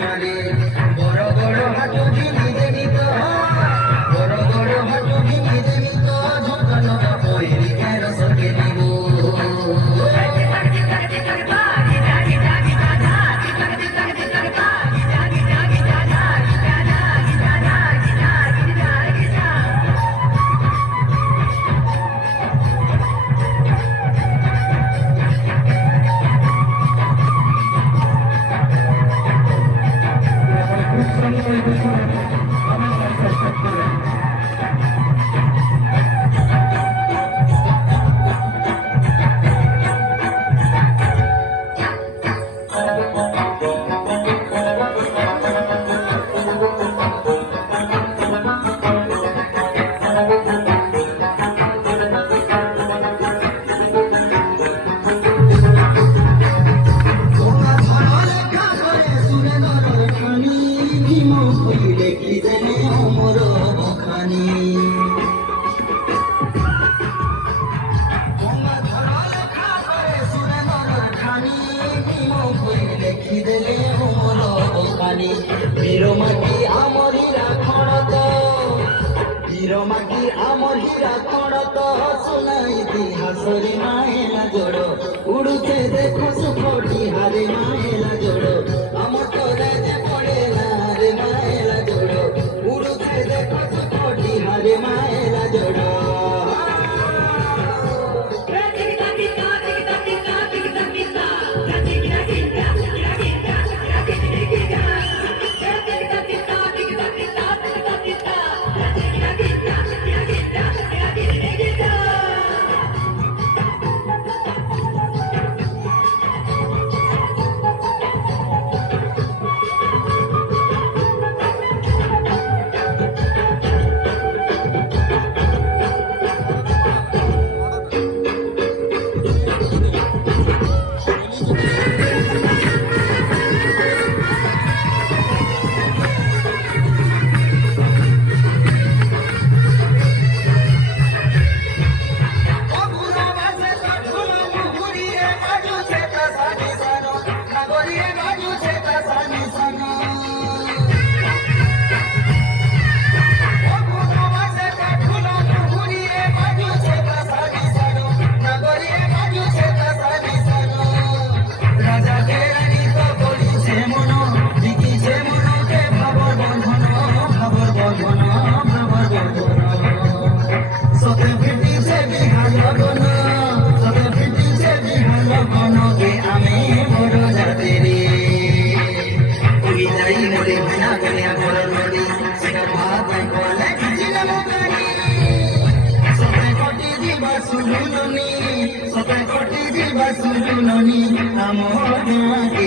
मारे बड़ बड़ हाथ भिंगी देवी तो बड़ बड़ हाथ भिंगी देवी तो झोंकन पहरी के रस के निबो वीरमाटी आमर हीरा खणत वीरमाटी आमर हीरा खणत सुना इतिहास रे माएला जोड़ उड़ुचे देखो सुखटी हारे माएला जोड़ आम तोरे जे पड़ेला रे माएला जोड़ उड़ुचे देखो सुखटी हारे माएला जोड़ Sate koti diba sununi, amo